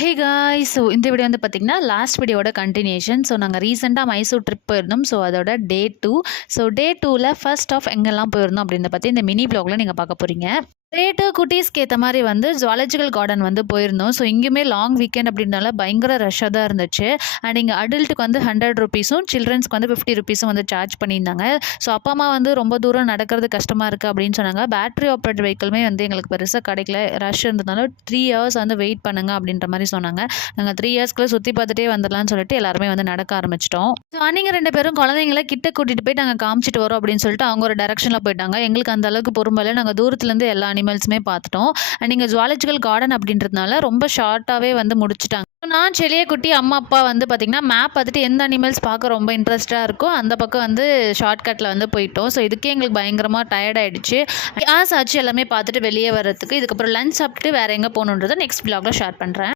Hey guys, so இந்த video வந்து பார்த்தீங்கன்னா லாஸ்ட் வீடியோட கண்டினியூஷன். ஸோ நாங்கள் ரீசெண்டாக மைசூர் ட்ரிப் போயிருந்தோம். ஸோ அதோட டே 2. ஸோ டே 2ல் ஃபர்ஸ்ட் ஆஃப் எங்கெல்லாம் போயிருந்தோம் அப்படின்றத பற்றி இந்த மினி வ்ளாகில் நீங்கள் பார்க்க போகிறீங்க. டே 2 குட்டீஸ்க்கு ஏற்ற மாதிரி வந்து ஜுவாலஜிக்கல் கார்டன் வந்து போயிருந்தோம். ஸோ இங்கேயுமே லாங் வீக்கெண்ட் அப்படின்றனால பயங்கர ரஷ்ஷாக தான் இருந்துச்சு. அண்ட் இங்கே அடல்ட்டுக்கு வந்து 100 ருபீஸும் சில்ட்ரன்ஸ்க்கு வந்து 50 ருபீஸும் வந்து சார்ஜ் பண்ணியிருந்தாங்க. ஸோ அப்பா அம்மா வந்து ரொம்ப தூரம் நடக்கிறது கஷ்டமாக இருக்குது அப்படின்னு சொன்னாங்க. பேட்டரி ஆப்ரேட்டட் வெஹிக்கிளுமே வந்து எங்களுக்கு பெருசாக கிடைக்கல. ரஷ் இருந்ததுனால 3 ஹவர்ஸ் வந்து வெயிட் பண்ணுங்க அப்படின்ற மாதிரி சொன்னாங்க. நாங்கள் 3 இயர்ஸ்க்குள்ளே சுற்றி பார்த்துட்டே வந்துடலாம்னு சொல்லிட்டு எல்லாருமே வந்து நடக்க ஆரம்பிச்சிட்டோம். ஸோ அன்றைங்க 2 பேரும் குழந்தைங்கள கிட்ட கூட்டிகிட்டு போயிட்டு நாங்கள் காமிச்சிட்டு வரோம் அப்படின்னு சொல்லிட்டு அவங்க ஒரு டைரக்ஷனில் போயிட்டாங்க. எங்களுக்கு அந்த அளவுக்கு பொறுமை இல்லை. நாங்கள் தூரத்துலேருந்து எல்லா அனிமல்ஸுமே பார்த்துட்டோம். அண்ட் இங்கே ஜுவாலஜிக்கல் கார்டன் அப்படின்றதுனால ரொம்ப ஷார்ட்டாகவே வந்து முடிச்சிட்டாங்க. நான் செலிய குட்டி அம்மா அப்பா வந்து பார்த்திங்கன்னா மேப் பார்த்துட்டு எந்த அனிமல்ஸ் பார்க்க ரொம்ப இன்ட்ரெஸ்ட்டாக இருக்கோ அந்த பக்கம் வந்து ஷார்ட்கட்டில் வந்து போயிட்டோம். ஸோ இதுக்கே எங்களுக்கு பயங்கரமாக டயர்ட் ஆகிடுச்சு. ஆச்சு எல்லாமே பார்த்துட்டு வெளியே வர்றதுக்கு. இதுக்கப்புறம் லஞ்ச் சாப்பிட்டு வேறு எங்கே போகணுன்றதை நெக்ஸ்ட் வ்ளாகில் ஷேர் பண்ணுறேன்.